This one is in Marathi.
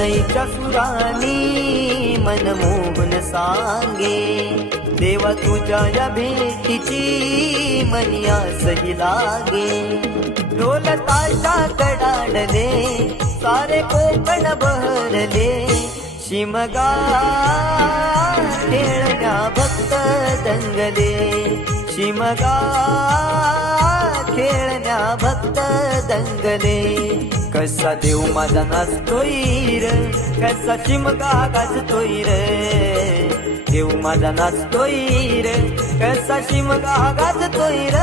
शरणईच्या सुरानी मन मोहन सांगे, देवा तुझ्या या भेटीची मनी आसही लागे. ढोल ताशा कडाडले सारे कोकण बहरले, शिमगा खेळण्या भक्त दंगले, शिमगा खेळण्या भक्त दंगले. कसा देव माझा नाचतोय र, कसा शिमगा गाजतोय र, देव माझा नाचतोय र, कसा शिमगा गाजतोय र.